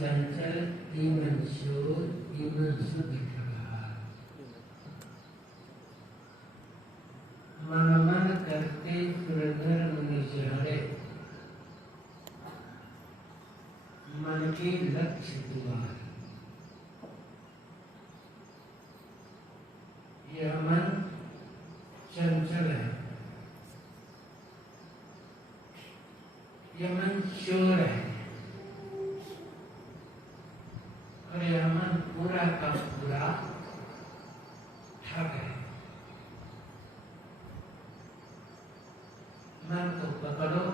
चंचल इमन शोर इमन शुद्ध प्रभार। मन मन करते सुरनर मुनि चढ़े, मन के लक्ष्य द्वार। यह मन चंचल है, यह मन शोर है और यह मन पूरा का पूरा ठग है। मन को पकड़ो,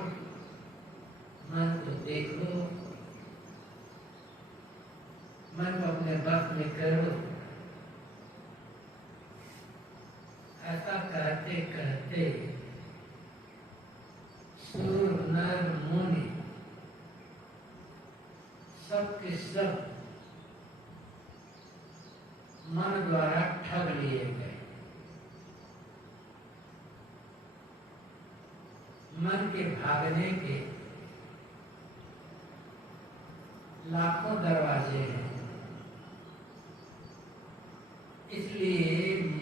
मन को देख लो, मन को अपने बस में करो। ऐसा कहते कहते सुर नर मुनि सब के सब मन द्वारा ठग लिए गए। मन के भागने के लाखों दरवाजे हैं, इसलिए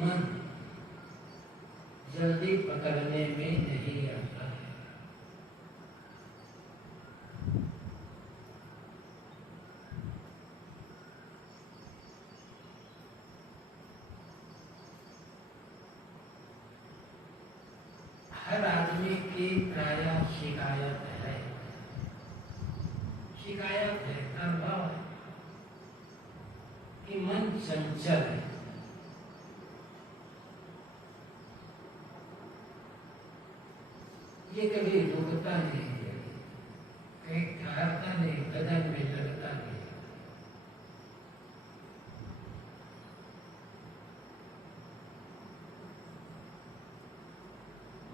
मन जल्दी पकड़ने में नहीं आता है। हर आदमी की प्रायः शिकायत है, अनुभव है कि मन चंचल है। ये कभी रुकता नहीं है, कहीं ठहरता नहीं, बदन में लगता नहीं।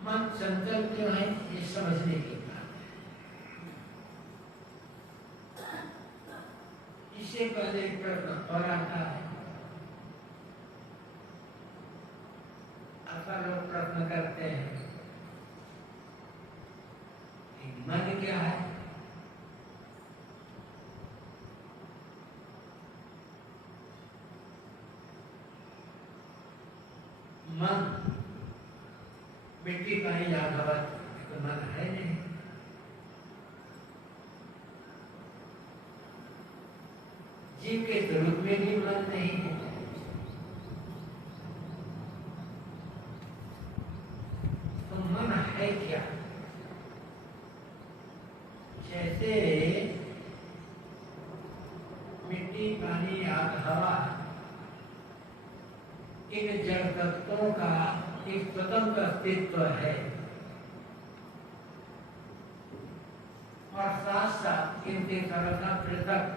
मन चंचल क्यों है, ये समझने की बात है। इससे पहले एक प्रश्न और आता है। अक्सर लोग प्रश्न करते हैं कि मन क्या है? मन मिट्टी पानी आग हवा तो मन है नहीं। जीव के स्वरूप में भी मन नहीं है। तो मन है क्या? जैसे मिट्टी पानी आग हवा इन जड़ तत्वों का एक स्वतंत्र अस्तित्व है और साथ साथ इनके सर्वथा पृथक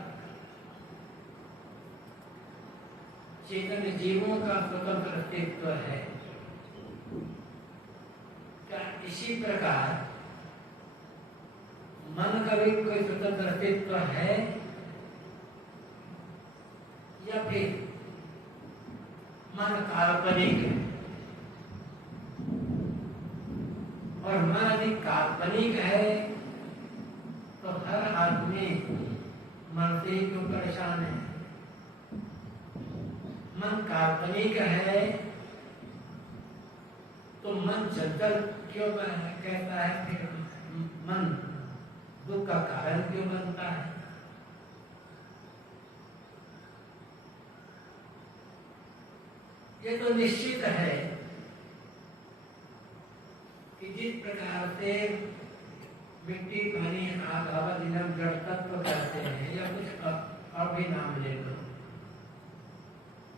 चेतन जीवों का स्वतंत्र अस्तित्व है। क्या इसी प्रकार मन का भी कोई स्वतंत्र अस्तित्व है या फिर मन काल्पनिक है? और मन यदि काल्पनिक है तो हर आदमी मन से ही क्यों परेशान है? मन काल्पनिक है तो मन चंचल क्यों कहता है? फिर मन दुख का कारण क्यों बनता है? ये तो निश्चित है कि जिस प्रकार से मिट्टी पानी आग हवा निलम जड़ तत्व कहते हैं या कुछ और भी नाम ले लो,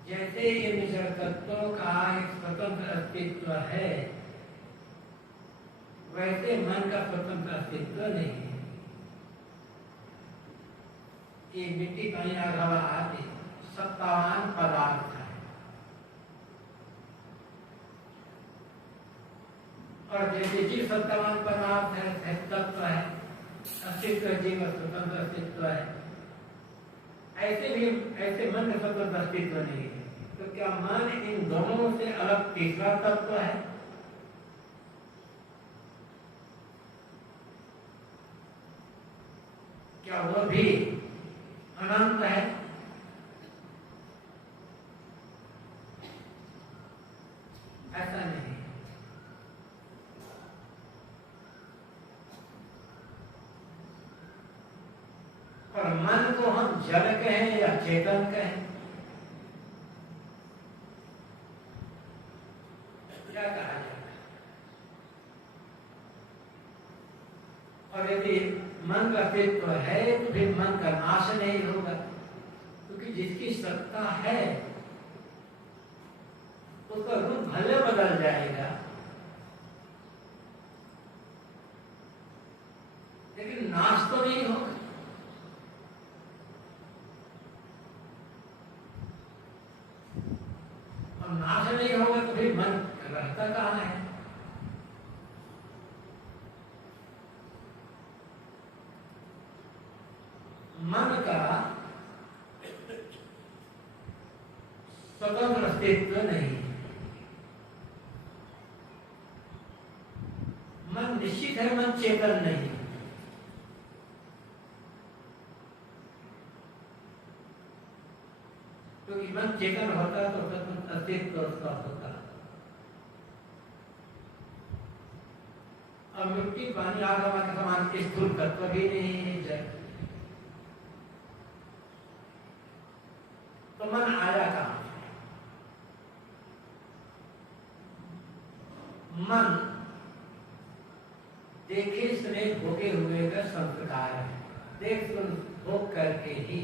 जैसे इन जड़ तत्वों का एक स्वतंत्र अस्तित्व है वैसे मन का स्वतंत्र अस्तित्व नहीं है। ये मिट्टी पानी आग हवा आदि सत्तावान पदार्थ है और जैसे जीव सत्तावान पदार्थ है, तत्व है, अस्तित्व जीव स्वतंत्र अस्तित्व है, ऐसे मन का स्वतंत्र अस्तित्व नहीं है। तो क्या मन इन दोनों से अलग तीसरा तत्व है? क्या वो भी अनंत है। ऐसा नहीं। और मन को हम जड़ कहें या चेतन कहें, क्या कहा जाता है? और यदि मन का अस्तित्व है तो फिर मन का नाश नहीं होगा, क्योंकि जिसकी सत्ता है उसका रूप भले बदल जाएगा, लेकिन नाश तो नहीं होगा। और नाश नहीं होगा तो फिर मन रहता कहाँ है? मन का स्वतंत्र अस्तित्व नहीं है। मन निश्चित है, मन चेतन नहीं है। क्योंकि मन चेतन होता तो स्वतंत्र अस्तित्व उसका होता। और मिट्टी पानी आग हवा के समान स्थूल तत्व भी नहीं है। तो मन आया कहां? मन देखे सुने भोगे हुए का संस्कार है। देख सुन भोग करके ही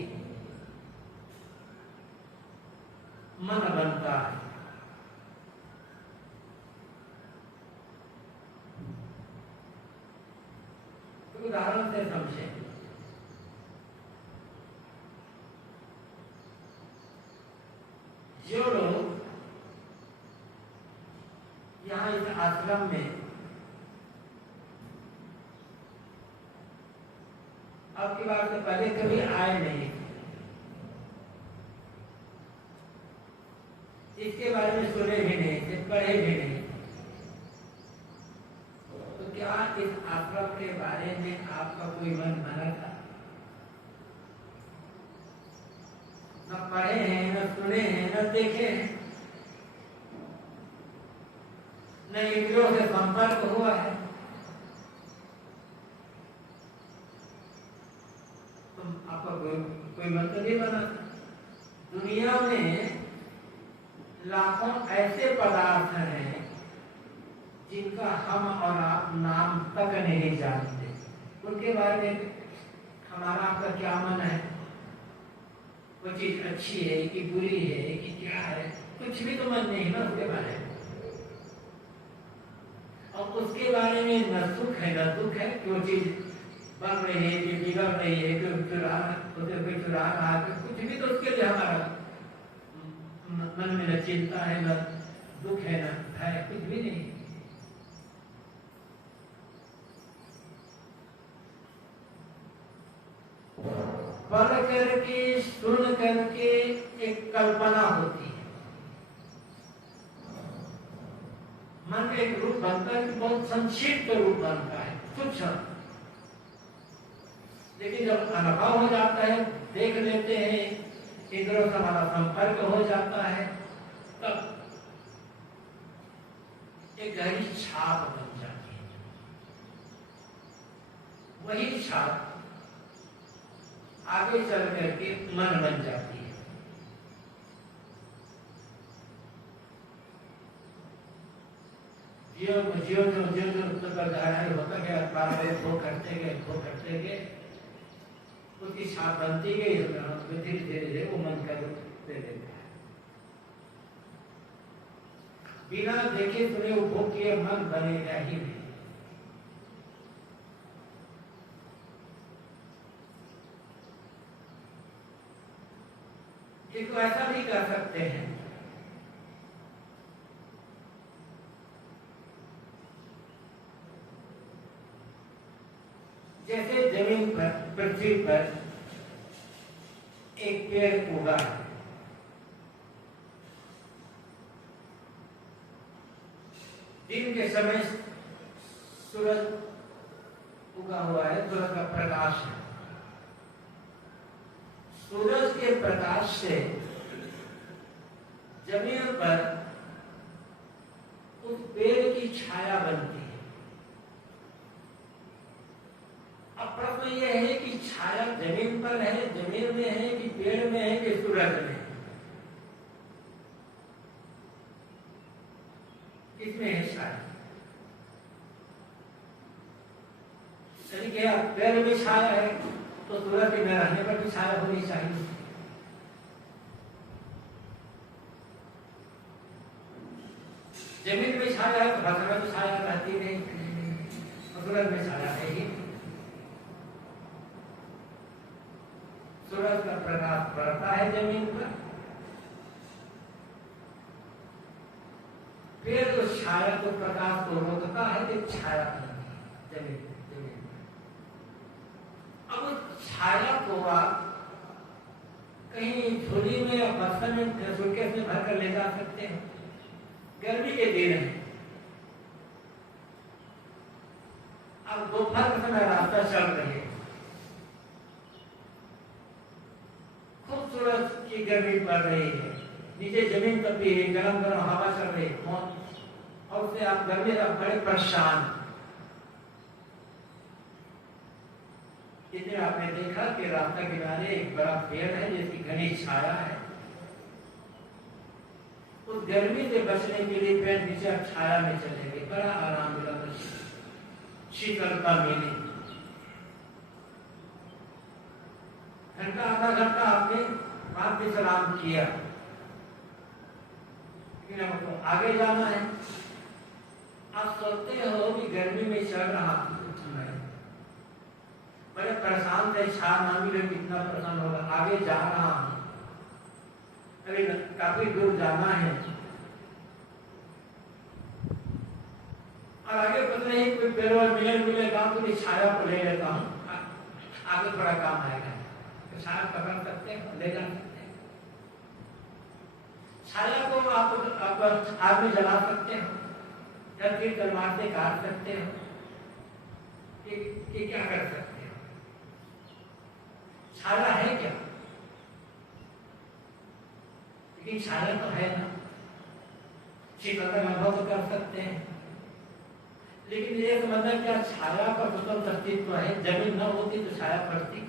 मन बनता है। तो उदाहरण से समझें। जो लोग यहाँ इस आश्रम में अब की बात से पहले कभी आए नहीं, इसके बारे में सुने भी नहीं थे, पढ़े भी नहीं, तो क्या इस आश्रम के बारे में आपका कोई मन बना था? न पढ़े हैं, न सुने हैं, न देखे हैं, न इंद्रियों से संपर्क हुआ है, तो आपका कोई मन तो नहीं बना। दुनिया में लाखों ऐसे पदार्थ हैं जिनका हम और आप नाम तक नहीं जानते। उनके बारे में हमारा आपका क्या मन है? वो चीज अच्छी है कि बुरी है कि क्या है? कुछ भी तो मन नहीं ना उसके बारे में। और उसके बारे में न सुख है न दुख है कि वो चीज बन रही है कि बिगड़ रही है कि कोई चुरा रहा है, कुछ भी तो उसके लिए हमारा मन में न चिंता है, न दुख है, न भय, कुछ भी नहीं। पढ़ करके सुन करके एक कल्पना होती है, मन का एक रूप बनता है, बहुत संक्षिप्त रूप बनता है, तुच्छ। लेकिन जब अनुभव हो जाता है, देख लेते हैं, इंद्रियों से हमारा संपर्क हो जाता है, तब एक गहरी छाप बन जाती है। वही छाप आगे चल करके मन बन जाती है। जो गहराई होता गया, भोग करते गए उसकी छाप बनती गई, धीरे धीरे वो मन का रूप दे देता है। बिना देखे सुने उपभोग किए मन बनेगा ही नहीं। इसको ऐसा भी कर सकते हैं, जैसे जमीन पर, पृथ्वी पर एक पेड़ उगा है, दिन के समय सूरज उगा हुआ है, सूरज का प्रकाश है, सूरज के प्रकाश से जमीन पर उस पेड़ की छाया बनती है। अब प्रश्न यह है कि छाया जमीन पर है, जमीन में है कि पेड़ में है कि सूरज में है? किसमें है छाया? यदि पेड़ में छाया है तो सूरज में रहने पर भी छाया होनी चाहिए। जमीन में छाया है तो हर समय तो छाया रहती नहीं, सूरज में छाया है ही। सूरज का प्रकाश पड़ता है जमीन पर, फिर उस छाया को प्रकाश को रोकता है कि छाया जमीन पर। अब उस छाया को आप कहीं झोली में या बर्तन में सूटकेस में भर कर ले जा सकते हैं। गर्मी के दिन है, अब दोपहर के समय रास्ता चल रही है, खूब सूरज की गर्मी पड़ रही है, नीचे जमीन तपी है, गरम गरम हवा चल रही है और उससे आप गर्मी से बड़े परेशान। इसलिए आपने देखा कि रास्ता किनारे एक बड़ा पेड़ है जिसकी घनी छाया है। उस गर्मी से बचने के लिए पेड़ नीचे आप छाया में चले गए, बड़ा आराम मिला, शीतलता मिली। घंटा आधा घंटा आपने बाप भी सलाम किया, लेकिन आपको आगे जाना है। आप सोचते हो कि गर्मी में चल रहा हूं, बड़े परेशान थे, छा ना मिले कितना परेशान होगा, आगे जा रहा हूं, अभी काफी दूर जाना है और आगे पता नहीं कोई पेड़ मिलेगा तो छाया को ले लेता हूं, आगे थोड़ा काम आएगा, तो छाया पकड़ सकते हैं, ले जा सकते हैं। छाया को आप आग में जला सकते हो या फिर तलवार से काट सकते हो, कि क्या कर सकते हो? छाया है क्या? लेकिन छाया तो है ना, शीतलता अनुभव तो कर सकते हैं। लेकिन ये समझना क्या छाया का स्वतंत्र अस्तित्व है? जमीन न होती तो छाया पड़ती,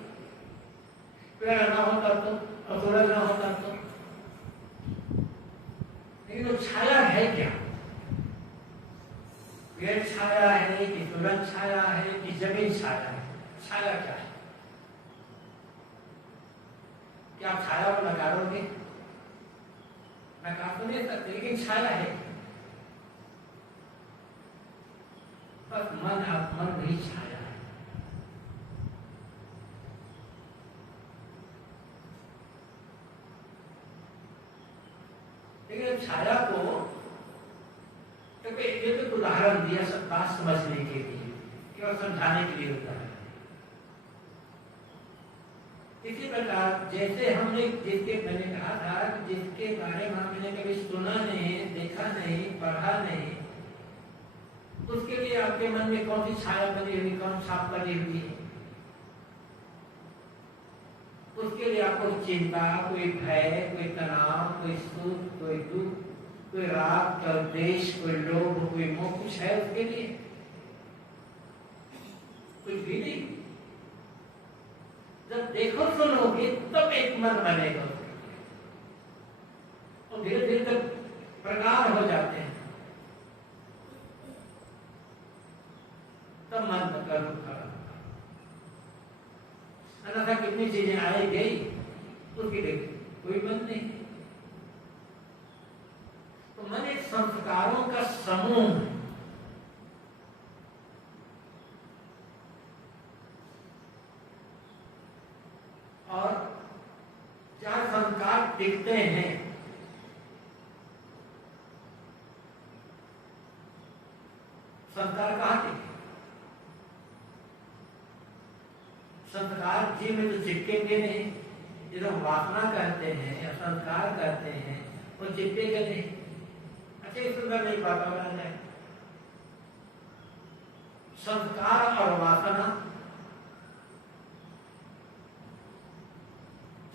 पेड़ न होता तो, सूरज न होता तो, लेकिन वो छाया है क्या? पेड़ छाया है कि सूरज छाया है कि जमीन छाया है? छाया क्या है? क्या आप छाया को नकारोगे? नकार तो नहीं सकते, लेकिन छाया है। बस मन भी छाया है। लेकिन छाया को एक उदाहरण दिया सब बात समझने के लिए, केवल समझाने के लिए होता है। इसी प्रकार जैसे हमने मैंने कहा था कि जिसके बारे में हमने कभी सुना नहीं, देखा नहीं, पढ़ा नहीं, उसके लिए आपके मन में कौन सी छाया बनी हुई, कौन छाप बनी हुई है? उसके लिए आपको चिंता, कोई भय, कोई तनाव, कोई सुख, कोई दुख, कोई राग, कोई द्वेष, कोई लोभ, कोई मोह, कुछ है उसके लिए? कुछ भी नहीं। जब देखो सुनोगे तब एक मन बनेगा और धीरे धीरे तक प्रगाढ़ हो जाते हैं, तब मन का रूप खड़ा। अन्यथा कितनी चीजें आई गई, उसकी कोई मन नहीं। तो मन एक संस्कारों का समूह है। और चार संस्कार टिकते हैं, संस्कार कहाँ टिके? संस्कार जी में तो चिपकेंगे नहीं। जिसे वासना कहते हैं या संस्कार कहते हैं, वो चिपकेंगे नहीं। अच्छे सुंदर नहीं बात है। संस्कार और वासना,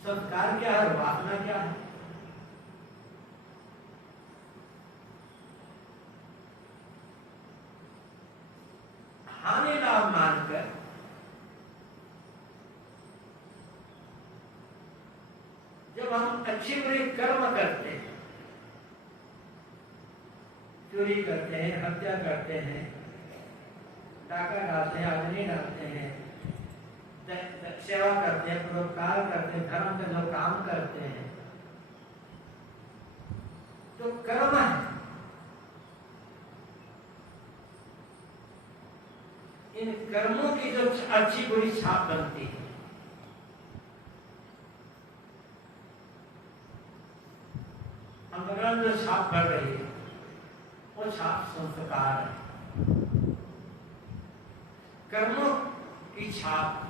संस्कार क्या है, वासना क्या है? हानि लाभ मानकर जब हम अच्छी बुरी कर्म करते हैं, चोरी करते हैं, हत्या करते हैं, डाका डालते हैं, अग्नि डालते हैं, सेवा करते हैं, परोपकार करते हैं, धर्म का जो काम करते हैं, तो कर्म है। इन कर्मों की जो अच्छी बुरी छाप बनती है, अंतर्गत जो छाप पड़ रही है, वो छाप संस्कार है। कर्मों की छाप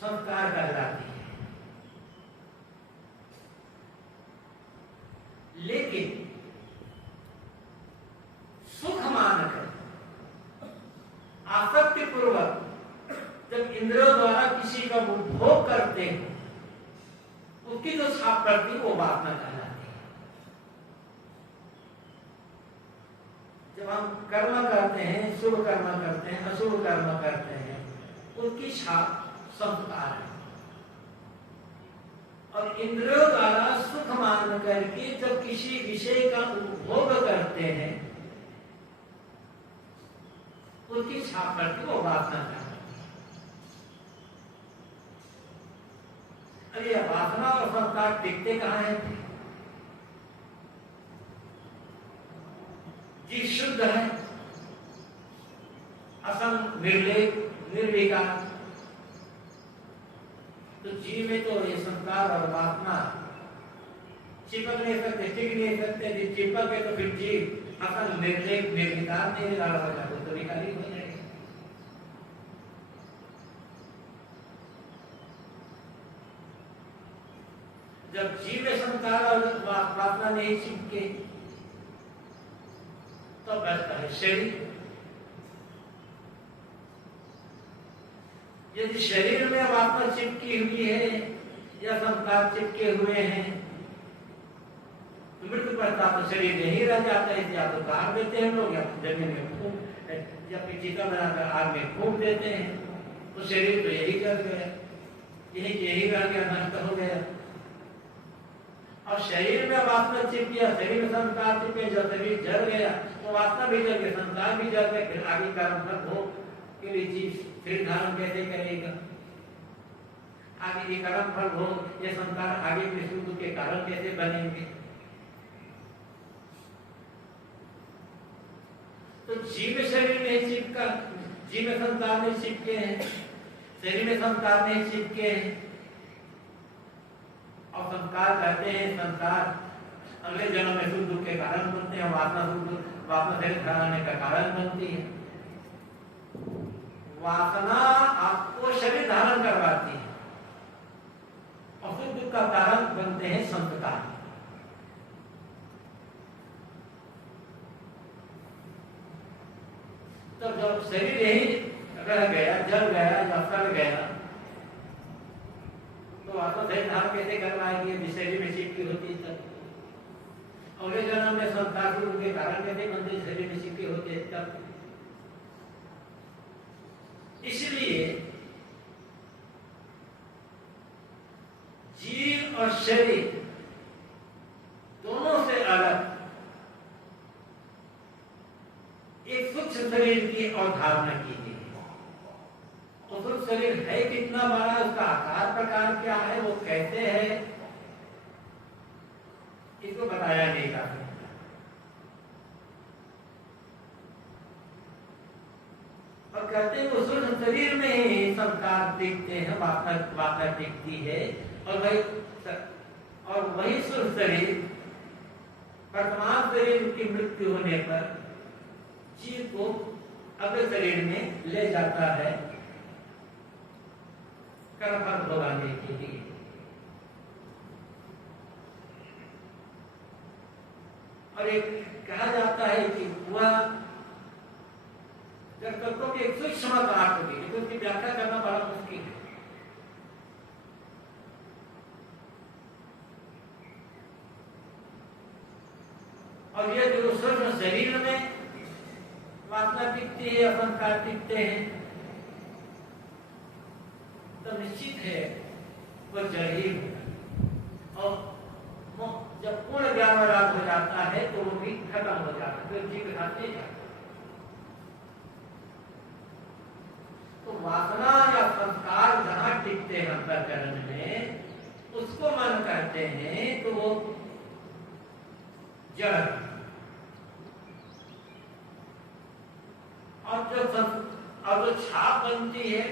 संस्कार कहलाती है। लेकिन सुख मानकर आसक्ति पूर्वक जब इंद्रियों द्वारा किसी का भोग करते हैं, उसकी जो छाप पड़ती है वो वासना कहलाती है। जब हम कर्म करते हैं, शुभ कर्म करते हैं, अशुभ कर्म करते हैं, उसकी छाप संस्कार है। और इंद्रियों द्वारा सुख मान करके जब किसी विषय का उपभोग करते हैं, उसकी छाप पड़ती है वो वासना कहलाती है। अरे वासना और संस्कार टिकते कहाँ हैं? जी शुद्ध है, असंग, निर्लेप, निर्विकार, तो जीव में तो ये संस्कार और वासना चिपक नहीं सकते, टिक नहीं सकते। जी चिपक है तो फिर जीव असंग, निर्लेप, निर्विकार नहीं लड़ा हो जाता, तो विकारी हो जाएगा। जब जीव में संस्कार और वासना नहीं चिपके तो बचता है शरीर। यदि शरीर में वासना चिपकी हुई है या संस्कार चिपके हुए हैं तो मृत्यु पश्चात तो शरीर यही रह जाता है। या तो काट देते हैं लोग, या जमीन में फूंक, या फिर चिता बनाकर आग में फूंक देते हैं, तो शरीर तो यही कर गया, यही रह गया, नष्ट हो गया। और शरीर में वासना चिप गया, शरीर में संस्कार चिपके, जब शरीर जल गया तो वासना भी जल गया, संस्कार भी जल गया, फिर आगे कर्म फल भोग के लिए जीव शरीर धारण कैसे करेगा? आगे ये कर्म फल भोग, ये संस्कार आगे के सुख के कारण कैसे बनेंगे? तो जीव शरीर में चिपका, जीव में संस्कार नहीं चिपके हैं, शरीर में संस्कार नहीं चिपके हैं। और संस्कार कहते हैं, संस्कार अगले जन्म में सुख दुख के कारण बनते हैं, वासना शरीर धारण का कारण बनती है। वासना आपको शरीर धारण करवाती है और सुख दुख का कारण बनते हैं संस्कार। तो जब शरीर यही रह गया, जल गया या सड़ गया, तो वासना शरीर धारण कैसे करवाएगी? शरीर में चिपकी होती है तब। अगले जन्म में संस्कार के कारण कैसे बनते? शरीर में चिपकी होती है तब। इसलिए जीव और शरीर दोनों से अलग एक सूक्ष्म शरीर की अवधारणा की गई है। और सूक्ष्म शरीर है कितना बड़ा, उसका आकार प्रकार क्या है, वो कैसे है, इसको बताया नहीं जा सकता। और कहते हैं उस शरीर में ही संस्कार टिकते हैं, वासना टिकती है। और वही शरीर वर्तमान शरीर की मृत्यु होने पर जीव को अगले शरीर में ले जाता है कर्मफल भोगाने के लिए। और एक कहा जाता है कि वह जब तत्वों की एक सूक्ष्म बात होगी, लेकिन उसकी व्याख्या करना बड़ा मुश्किल है। और ये जो सूक्ष्म शरीर में वासना टिकती है, असंस्कार टिकते हैं, तो निश्चित है वो जड़ ही होगा। और जब पूर्ण ज्ञान वैराग हो जाता है तो वो भी खत्म हो जाता है, तो जीव खाते जाता। तो वासना या संस्कार जहां टिकते हैं अंतःकरण में, उसको मन कहते हैं, तो वो जड़। और जो छाप बनती है,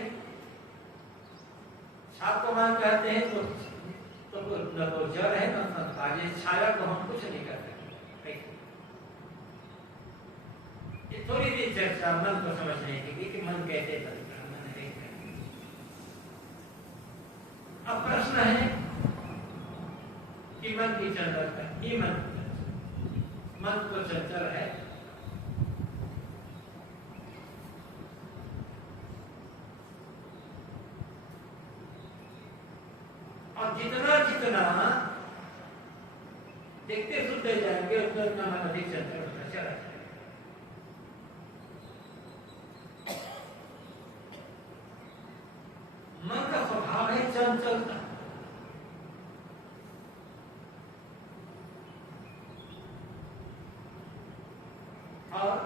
छाप को मन कहते हैं, तो न तो जड़ है न संस्कार। ये छाया को हम कुछ नहीं कर सकते। ये थोड़ी सी चर्चा मन को समझने की कि मन कैसे बनता है, मन कैसे। अब प्रश्न है कि मन की चंचलता, ये मन तो चंचल है। और जितना जितना देखते सुनते जाएंगे उतना उतना मन अधिक चंचल होता चला जाएगा। मन का स्वभाव है चंचलता। और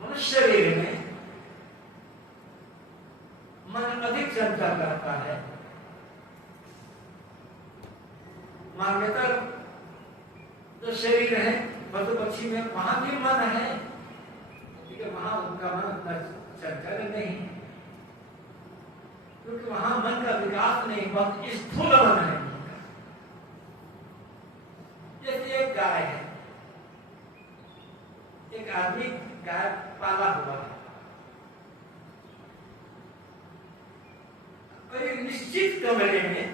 मनुष्य शरीर में मन अधिक चंचल करता है। मान्यता जो शरीर है पशु पक्षी में, वहां भी मन है, क्योंकि वहां उनका मन उतना चंचल नहीं, क्योंकि वहां मन का विकास नहीं, बहुत स्थूल मन है। जैसे एक गाय है, एक आदमी गाय पाला हुआ है और एक निश्चित कमरे में,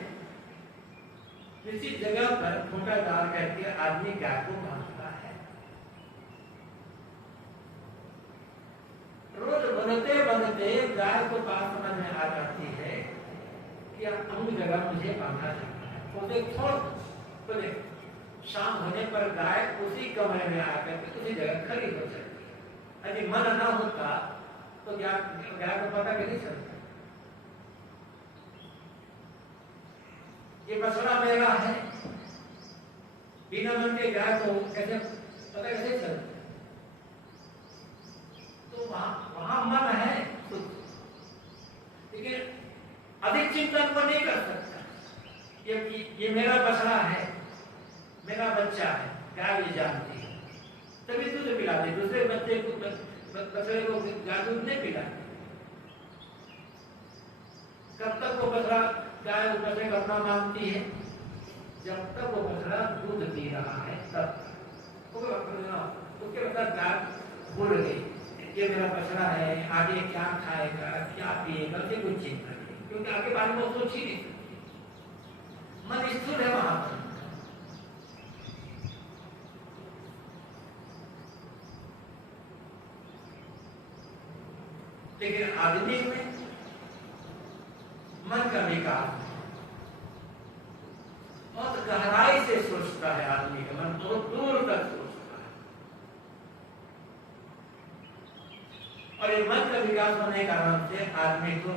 निश्चित जगह पर खूंटा डाल करके आदमी गाय को बांधता है। रोज बनते बनते गाय को बात समझ में आ जाती है कि अमुक जगह मुझे बांधा जाता है। बोले शाम होने पर गाय उसी कमरे में आकर के उसी जगह खड़ी हो सकती है। यदि मन ना होता तो गाय को पता नहीं चलता। ये बछड़ा मेरा है, बिना मन के गाय को कैसे पता कैसे चलता? तो वहां मन है, लेकिन अधिक चिंतन को नहीं कर सकता। ये मेरा बछड़ा है, मेरा बच्चा है, गाय भी जानती है, तभी दूध पिलाते। दूसरे बच्चे को बछड़े को गाय दूध नहीं पिलाते। कब तक वो बछड़ा गाय बछड़े को अपना मानती है? जब तक वो बछड़ा दूध पी रहा है तब तक। उसके बाद गाय भूल गई ये मेरा बछड़ा है, आगे क्या खाएगा क्या पिएगा, उसे कुछ चिंता नहीं, क्योंकि आगे बारे में वो सोच ही नहीं। मन स्थूल है वहां पर। लेकिन आदमी में मन का विकास बहुत गहराई से सोचता है। आदमी का मन बहुत दूर तक सोचता है, और ये मन का विकास होने के कारण से आदमी को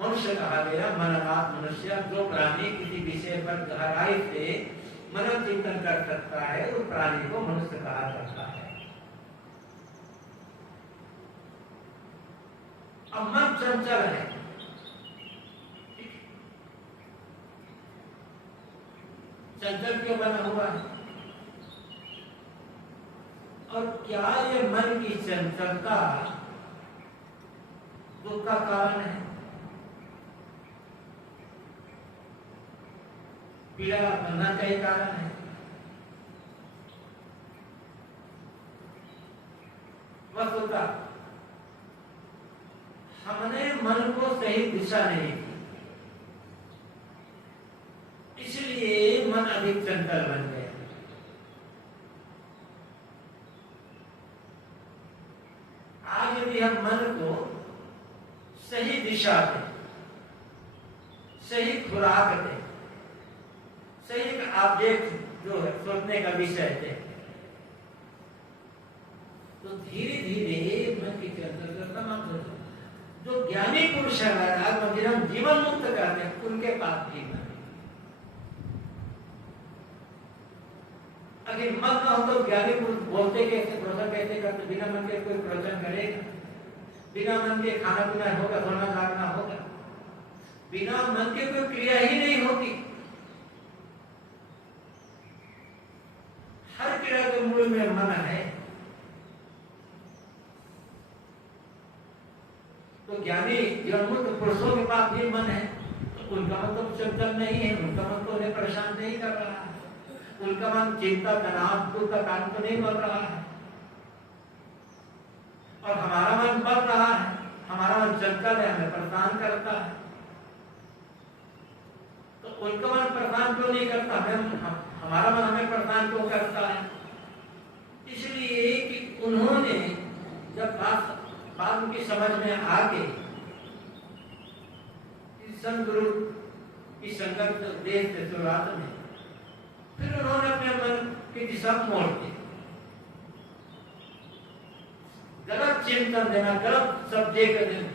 मनुष्य कहा गया। मननाथ मनुष्य, जो प्राणी किसी विषय पर गहराई से मनन चिंतन कर सकता है, उस प्राणी को मनुष्य कहा जाता है। अब मन चंचल है, चंचल क्यों बना हुआ है? और क्या ये मन की चंचलता दुख का कारण है? पीड़ा बनना का ही कारण है? वस्तुतः हमने मन को सही दिशा नहीं दी, इसलिए मन अधिक चंचल बन गया। आज यदि हम मन को सही दिशा दें, सही खुराक दें, सही ऑब्जेक्ट जो सोचने का विषय थे। तो धीरे धीरे मन की चंचलता समाप्त हो। जो ज्ञानी पुरुष है महाराज, जिन्हें जीवन मुक्त करते हैं, उनके पास भी मन। अगर मन ना हो तो ज्ञानी पुरुष बोलते कैसे, प्रवचन कैसे करते? बिना मन के कोई प्रवचन करेगा? बिना मन के खाना पीना होगा, सोना जागना होगा? बिना मन के कोई क्रिया ही नहीं होती। हर क्रिया के मूल में मन है। तो ज्ञानी जीवनमुक्त पुरुषों के पास भी मन है, तो उनका मन तो चंचल नहीं है, उनका मन तो उन्हें परेशान नहीं कर रहा है, उनका मन चिंता तनाव दुख का कारण तो नहीं बढ़ रहा है। और हमारा मन बढ़ रहा है, हमारा मन चंचल है, हमें परेशान करता है। तो उनका मन परेशान क्यों नहीं करता? हमारा मन हमें परेशान क्यों करता है? इसलिए कि उन्होंने जब बात उनकी समझ में आके संत गुरु की संगत देश से शुरुआत में, फिर उन्होंने अपने मन की दिशा मोड़ दी। गलत चिंतन देना, गलत सब्जेक्ट देना,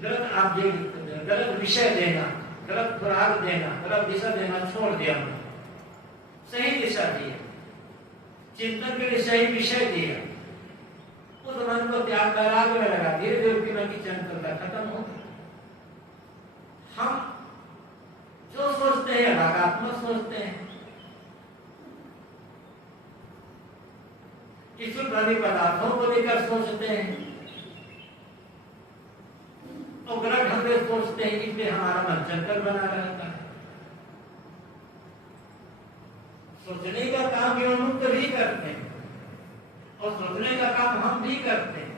गलत ऑब्जेक्ट देना, गलत विषय देना, गलत खुराक देना, गलत दिशा देना छोड़ दिया। सही दिशा दी, चिंतन के लिए सही विषय दिया, उस मन को त्याग वैराग्य में लगा। धीरे धीरे उसकी मन की चंचलता खत्म हो गई। हम जो सोचते हैं रागात्मक सोचते हैं, किसी प्राणी पदार्थों को लेकर सोचते हैं और गलत ढंग से सोचते हैं, इसलिए हमारा मन चंचल बना रहता है। सोचने का काम जीवनमुक्त भी करते हैं और सोचने का काम हम भी करते हैं।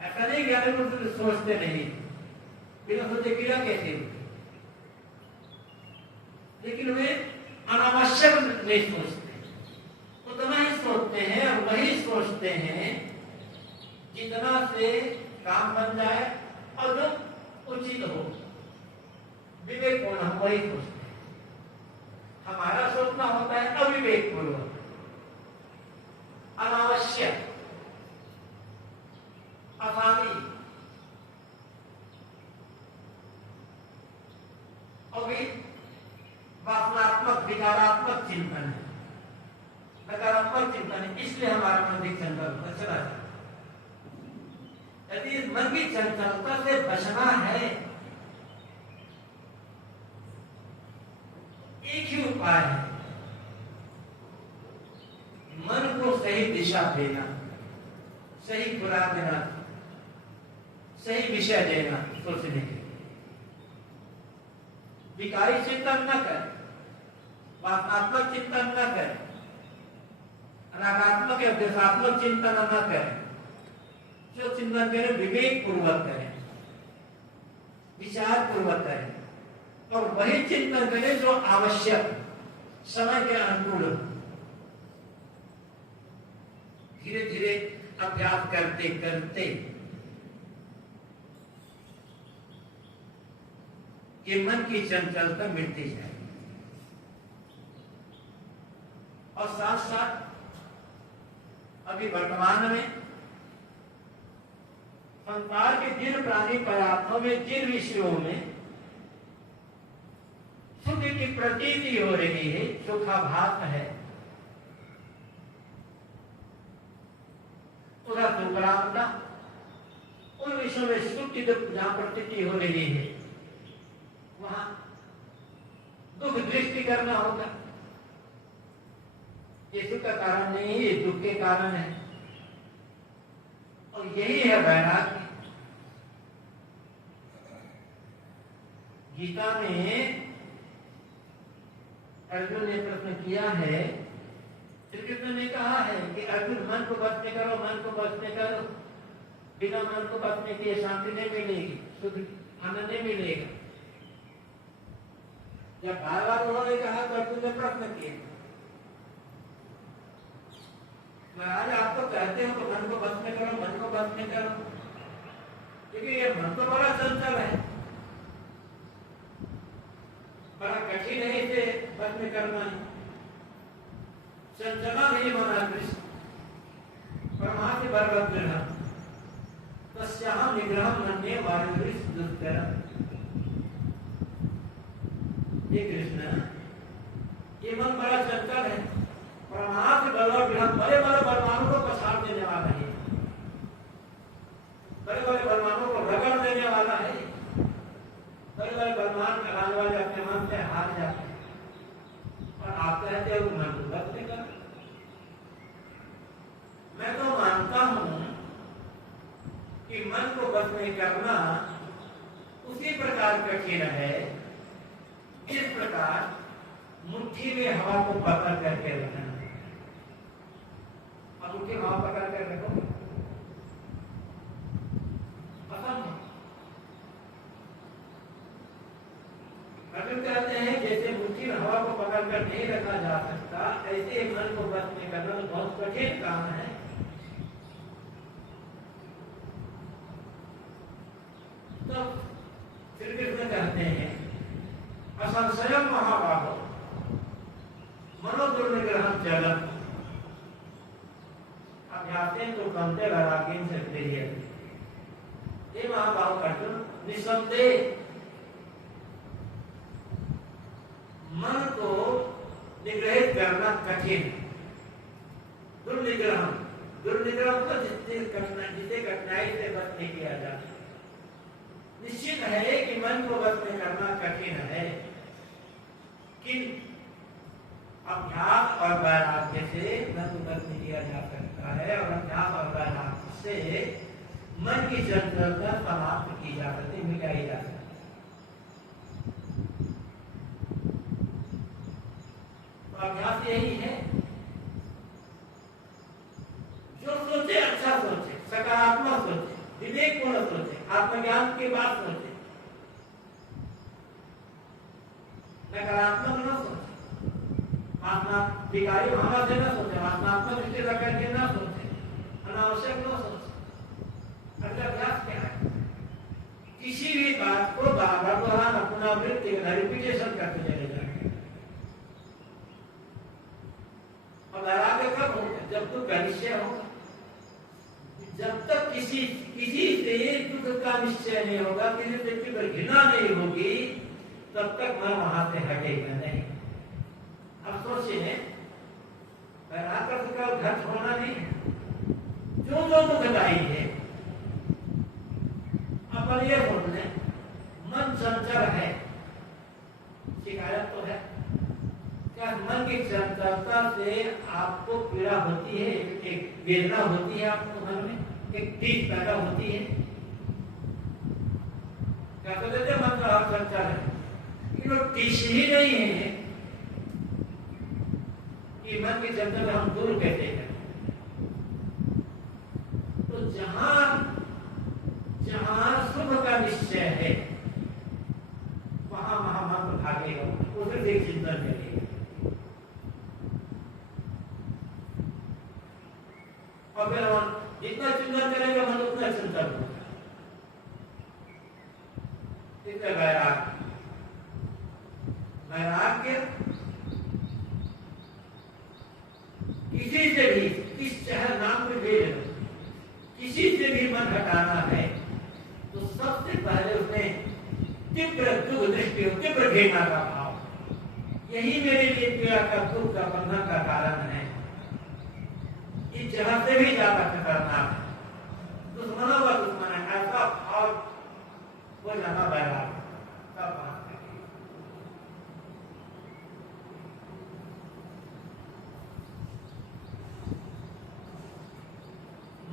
ऐसा नहीं ज्ञानी पुरुष सोचते नहीं, बिना सोचे क्रिया कैसे होती? लेकिन वे अनावश्यक नहीं सोचते, उतना ही सोचते हैं और वही सोचते हैं जितना से काम बन जाए और जो उचित हो, विवेकपूर्ण हम वही सोचते हैं। हमारा सोचना होता है अविवेकपूर्वक, अनावश्यक, आसानी और वासनात्मक विकारात्मक चिंतन है, नकारात्मक चिंतन है। इसलिए हमारा मन की चंचलता चला जाता है। यदि मन की चंचलता से बचना है, एक ही उपाय है, मन को सही दिशा देना, सही खुराक देना, सही विषय देना सोचने के। विकारी चिंतन न करें, वासनात्मक चिंतन न करें, रागात्मक या द्वेषात्मक चिंतन न करें। जो चिंतन करें विवेक पूर्वक करें, विचार पूर्वक करें, और वही चिंतन करें जो आवश्यक, समय के अनुकूल। धीरे धीरे अभ्यास करते करते ये मन की चंचलता मिटती जाएगी। और साथ साथ अभी वर्तमान में संसार के जिन प्राणी पदार्थों में, जिन विषयों में सुख की प्रतीति हो रही है, सुखाभास है, पूरा दुर्बलावता, उन विषयों में सुख की जहां प्रतीति हो रही है, वहां दुख दृष्टि करना होगा। ये सुख का कारण नहीं है, ये दुख के कारण है। और यही है वैराग्य। गीता में अर्जुन ने प्रश्न किया है, श्री कृष्ण ने कहा है कि अर्जुन मन को बचने करो, मन को बचने करो। बिना मन को बचने की शांति नहीं मिलेगी, सुख आनंद नहीं मिलेगा। जब बार बार उन्होंने कहा तो अर्जुन ने प्रश्न किया, महाराज आप तो कहते हो तो मन को बचने करो, मन को बचने करो, क्योंकि ये मन तो बड़ा चंचल है। बड़ा कठिन है इसे बस में करना है। चंचला नहीं माना कृष्ण परमात्म बलवद्र तस्याह निग्रह मन्ये वायुरिस दुष्करम। ये कृष्ण ये मन बड़ा चंचल है, परमात्म बलवद्र बड़े बड़े बलवानों को पछाड़ देने वाला है, बड़े बड़े बलवानों को रगड़ देने वाला है। बड़े बड़े बलवान कराने वाले अपने मन से हार जाते हैं और आप कहते हो मन को बस नहीं कर। मैं तो मानता हूं कि मन को बस में करना उसी प्रकार कठिन है जिस प्रकार मुट्ठी में हवा को पकड़ करके रखना। और मुट्ठी में हवा पकड़ कर रखो असंभव। अर्जुन कहते हैं जैसे मुट्ठी में हवा को पकड़ कर नहीं रखा जा सकता, ऐसे मन को बस में करना तो बहुत कठिन काम है। तो श्री कृष्ण कहते हैं असंशयम महाबाहो मनोदुर्निग्रहम जगत अभ्यासेन तो कंते वैराग्येन से प्रिय। ये महाबाहो अर्जुन निसंदेह मन को निग्रहित करना कठिन। दुर्निग्रह दुर्निग्रह तो जिसे कठिनाई से बच नहीं किया जाता। निश्चित है कि मन को बस में करना कठिन है, कि अभ्यास और वैराग्य से मन को बस में किया जा सकता है और अभ्यास और वैराग्य से मन की चंचलता समाप्त की जा सकती, मिटाई जा सकती। अभ्यास यही है जो सोचे अच्छा सोचे, सकारात्मक सोचे, विवेकपूर्ण सोचे, आत्मज्ञान की बात सोचे, नकारात्मक न सोचे, आत्मा विकारी भावना से न सोचे, आत्मात्मक दृष्टि रख करके न सोचे, अनावश्यक न सोचे। अभ्यास क्या है? किसी भी बात को बार बार दोहराना, पुनरावृत्ति रिपीटेशन करते चले जाए। वैराग्य कब होगा? जब दुख का निश्चय होगा। जब तक किसी से दुख का निश्चय नहीं होगा, किसी व्यक्ति पर घृणा नहीं होगी, तब तक मन वहां से हटेगा नहीं। अब सोचिए वैराग्य का घट होना नहीं है, जो जो दुखदायी है अपन ये बोल रहे मन चंचल है, शिकायत तो है क्या मन की चंचलता से आपको पीड़ा होती है, एक वेदना होती है आपको मन में, एक पीड़ पैदा होती है? क्या तो देते मन का चंचल है, लेकिन टीस ही नहीं है कि मन की चंचलता हम दूर कैसे करें। तो जहां सुख का निश्चय है वहां महामंत्र भागेगा, उधर एक चिंतन करेगा। और फिर हम जितना चिंतन करेंगे मन उतना चिंतन होगा। वैराग्य किसी से भी, किस चाहे नाम पे ले लो, किसी से भी मन हटाना है तो सबसे पहले उसमें तीव्र दुख दृष्टि हो, तीव्र घृणा का भाव, यही मेरे लिए पीड़ा का, दुख का, बंधन का कारण है। इस जगह से भी ज्यादा खतरनाक है, दुश्मनों का दुश्मन है, ऐसा भाव वो जहां बैठा सब बात करेगी।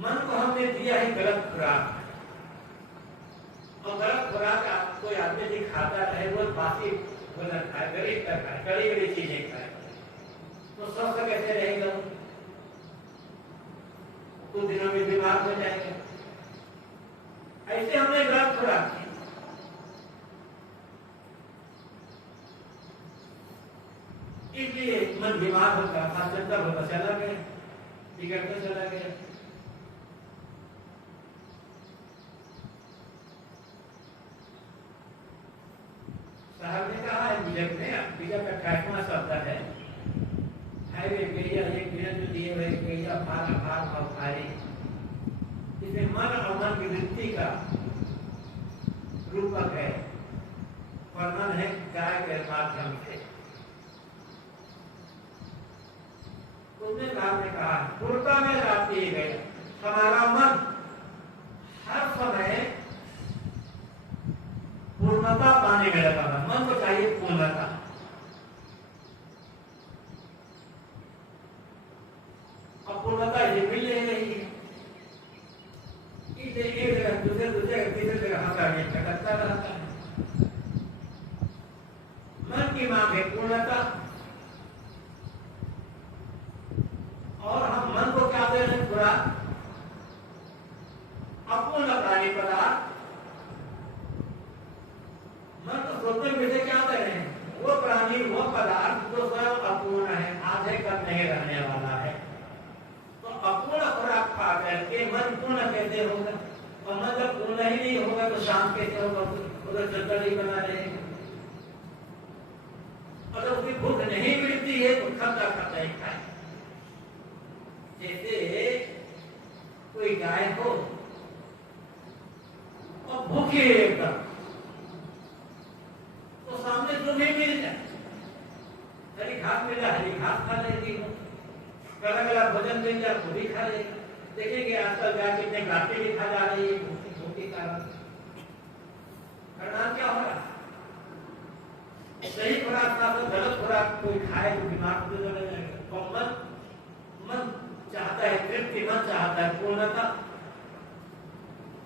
मन को हमने दिया है गलत खुराक, और गलत खुराक कोई आदमी यदि खाता रहे, वो बासी भोजन खाए, गरीब का खाए, कड़ी कड़ी चीजें खाए, तो स्वस्थ कैसे रहेगा? कुछ दिनों में बीमार हो जाएगा। ऐसे हमने गलत खुराक की, इसलिए मन बीमार होता था, चलता होता चला गया, बिगड़ता चला गया। साहब ने कहा है सब्जेक्ट में बीजा का 28वां शब्द है हाईवे क्रिया एक क्रिया जो दिए हुए क्रिया भाग भाग और भारी इसमें मन और मन की वृत्ति का रूपक है वर्णन है गाय के माध्यम से उसने कहा पूर्णता में रात्रि गए हमारा मन हर समय पूर्णता पाने में लगा था मन को चाहिए पूर्णता अब पूर्णता ये मिल नहीं रही है इसलिए एक जगह दूसरे तीसरे जगह हमारा ये भटकता रहता है मन की मांग है पूर्णता और हम मन को क्या दे रहे हैं थोड़ा अपूर्ण प्राणी पदार्थ मन को सोचने में से क्या दे रहे हैं वो प्राणी वो पदार्थ जो स्वयं अपूर्ण है आधे कब नहीं रहने वाला है तो अपूर्ण खुराक खा करके मन पूर्ण कैसे होगा और मन जब पूर्ण ही नहीं होगा तो शाम कैसे होगा उधर चंदड़ी बना रहेगा अगर उसकी भूख नहीं मिलती है तो खाता खाता ही खाए जैसे कोई गाय हो और भूखी है एकदम तो सामने जो नहीं मिल जाए हरी घास मिला हरी घास खा लेगी अलग अलग भोजन मिल जाए वो भी खा लेगा देखेंगे आजकल गाय कितने घाटे भी खा जा रही है भूखी कारण परिणाम क्या हो रहा है सही खुराक खा तो गलत खुराक कोई खाए तो बीमार होते चले जाएगा और मन चाहता है तृप्ति मन चाहता है पूर्णता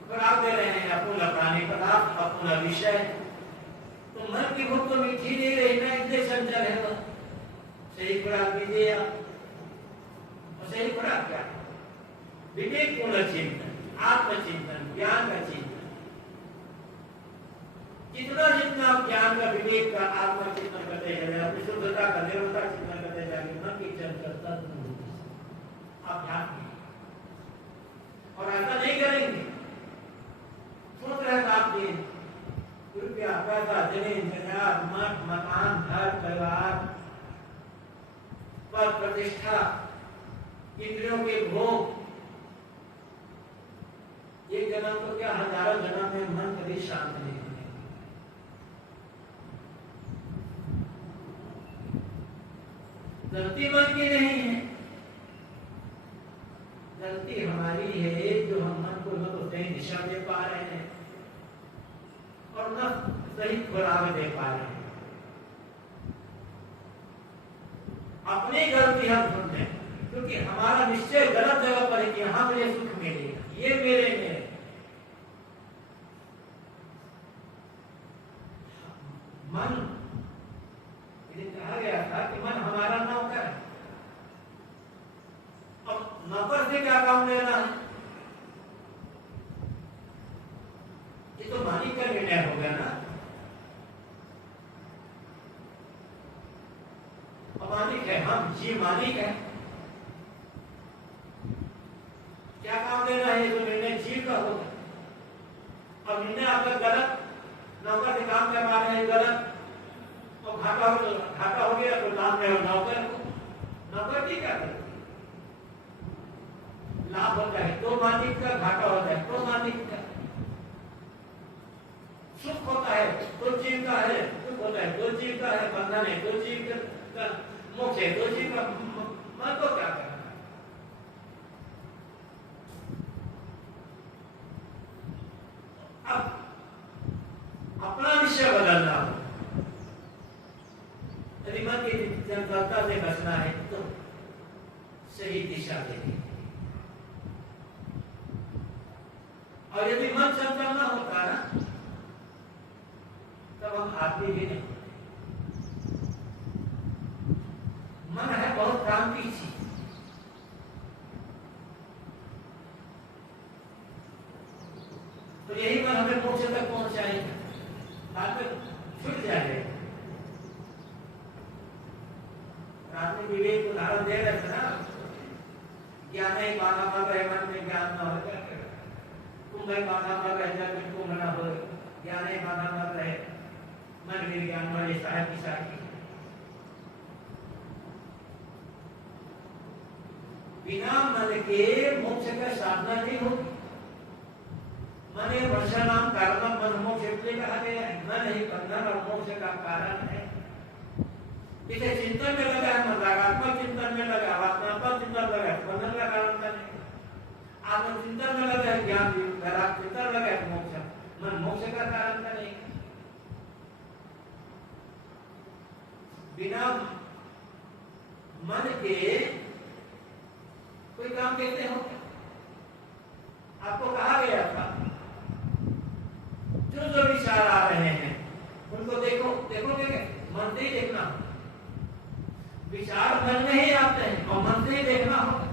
खुराक दे रहे हैं अपूर्ण प्राणी पदार्थ अपूर्ण विषय तो मन की भूख तो मीठी नहीं रही ना इतने चंचल है वो सही खुराक दीजिए और सही खुराक क्या विवेक पूर्ण चिंतन आत्मचिंतन ज्ञान का चिंतन जितना ज्ञान का विवेक का आत्मचिंतन करते हैं अपनी शुद्धता का निर्मलता चिंतन करते जाएंगे मन की चंचलता आप ध्यान और ऐसा नहीं करेंगे सोच रहे आप जी रुपया पैसा जमीन जगह मठ मकान घर परिवार पद प्रतिष्ठा इंद्रियों के भोग एक जन्म तो क्या हजारों जन्म में मन कभी शांत नहीं है गलती मन की नहीं है गलती हमारी है जो हम मन को न तो सही दिशा दे पा रहे हैं और न सही खुराक दे पा रहे हैं अपनी गलती हम ढूंढते हैं क्योंकि हमारा निश्चय गलत जगह पर है कि यहां मुझे सुख मिलेगा ये मेरे में मन कहा गया था कि मन हमारा नौकर है अब नौकर से क्या काम लेना है ये तो मालिक का निर्णय हो गया ना अब मालिक है हम जी मालिक है क्या काम लेना है ये तो निर्णय जीव का होगा अब निर्णय आपका गलत नौकर से काम करवा रहे हैं गलत और घाटा हो गया तो काम में नौकर की क्या करते लाभ होता है तो मालिक का घाटा होता है तो मालिक का सुख होता है तो जीव का है सुख होता है तो जीव का है बंधन है तो जीव का मोक्ष है तो जीव का मन को क्या करना अब अपना विषय बदलना हो यदि मन की चंचलता से बचना है तो सही दिशा देगी और यदि मन चंचल ना होता ना तब हम आदमी भी नहीं मन है बहुत काम की चीज तो यही मन हमें मोक्ष तक पहुंचाएगा बाद में छूट जाएगा रात में विवेक उदाहरण दे रहे थे ना ज्ञान ही बाधा मर रहे मन में ज्ञान न हो कुंभ बाधा मर रहे जब कुंभ न हो ज्ञान ही बाधा मर रहे मन विज्ञान वाले साहब की साथी बिना मन के मोक्ष का साधना नहीं होगी। मने वर्षाणाम कारणम मन मोक्ष इसलिए कहा गया है। मन ही बंधन और मोक्ष का कारण है। इसे चिंतन में लगा है, मन रागात्मक चिंतन में लगा, आत्मात्मक चिंतन लगा, बंधन का कारण बने। आत्म चिंतन में लगा है, ज्ञान चिंतन लगा है, मोक्ष मन मोक्ष का कारण बनेगा। बिना मन के कोई काम कैसे हो? आपको कहा गया था जो विचार आ रहे हैं उनको देखो, देखोगे मन से ही देखना। विचार मन में ही आते हैं और मन से ही देखना होगा।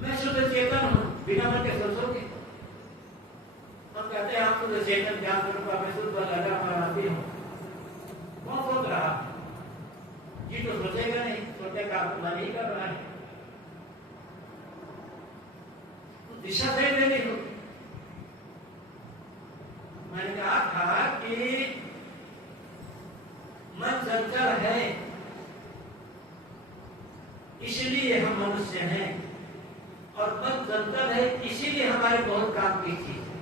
मैं शुद्ध चेतन हूं, बिना मन के सोचोगे? हम कहते हैं आप शुद्ध चेतन ज्ञान स्वरूप में शुद्ध लगा बनाती हूं। कौन सोच रहा? जी तो सोचेगा नहीं, सोचेगा आपको मन ही कर रहा है। तो दिशा सही देनी होगी। मैंने कहा था कि मन चंचल है, इसलिए हम मनुष्य हैं, और मन चंचल है इसीलिए हमारे बहुत काम की चीज है।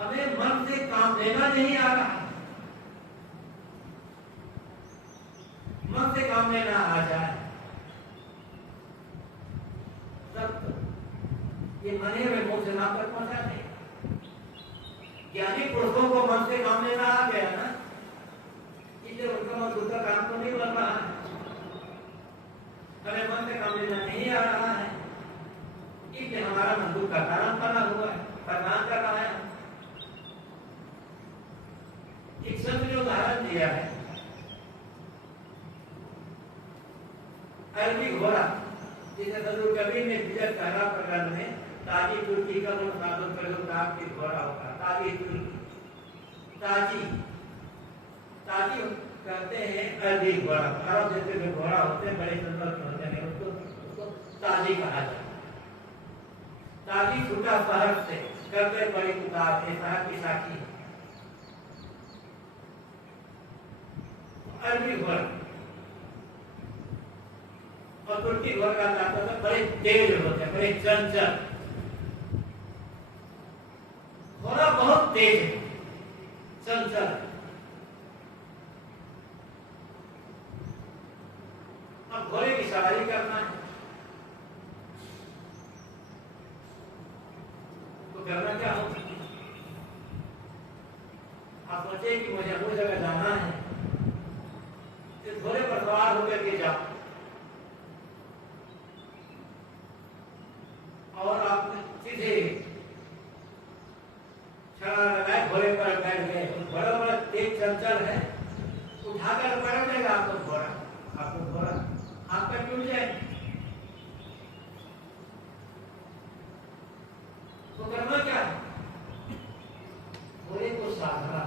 हमें मन से काम लेना नहीं आ रहा। मन से काम लेना आ जाए तब ये मने में मोक्ष नाम तक पहुंचा नहीं। ज्ञानी पुरुषों को मन से काम लेना आ गया ना, इसलिए उनका मन दूसरा काम तो नहीं बन रहा है। हमें मन से काम लेना नहीं आ रहा है, इसलिए हमारा मन दुख का कारण बना हुआ है, परेशान कर रहा है। एक संत ने उदाहरण दिया है, अरबी घोड़ा, जिसे सदगुरु कबीर ने विजय कहरा प्रकरण में ताजी तुर्की का वो साधु प्रयोग की घोड़ा होता है। ताजी तुर्की, ताजी ताजी कहते हैं अरबी घोड़ा। अरब जैसे जो घोड़ा होते हैं बड़े सुंदर होते हैं, उसको ताजी कहा जाता है। ताजी छूटा शहर से करते बड़ी किताब है, शहर की साखी अरबी घोड़ा। और तुर्की घोड़ा का जाता था बड़े तेज होते हैं, बड़े चंचल। घोड़ा बहुत तेज है, चंचल। अब घोड़े की सवारी करना है तो करना क्या हो? आप सोचे कि मुझे वो जगह जाना है, इस घोड़े पर सवार होकर के जाओ, और आप सीधे छड़ा लगाए घोड़े पर बैठ गए। घोड़ा बड़ा तेज चंचल है, उठाकर पकड़ देगा आपको घोड़ा, आपको घोड़ा आपका टूट जाए। तो करना क्या है? घोड़े को साधना,